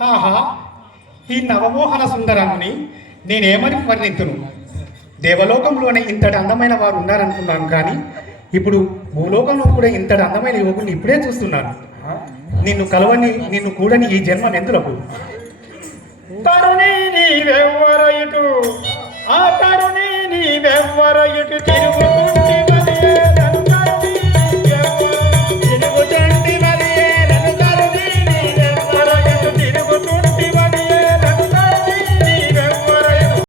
ఆహా ఈ నవమోహన సుందరాన్ని నేనేమని వర్ణితును? దేవలోకంలోనే ఇంతటి అందమైన వారు ఉన్నారనుకున్నాను కానీ ఇప్పుడు భూలోకంలో కూడా ఇంతటి అందమైన యువకుని ఇప్పుడే చూస్తున్నాను. నిన్ను కలవని నిన్ను కూడని ఈ జన్మ నెందులకు తరుణి నీవెవ్వరయుటు ఆ తరుణి నీవెవ్వరయుటు తిరుగుతున్నా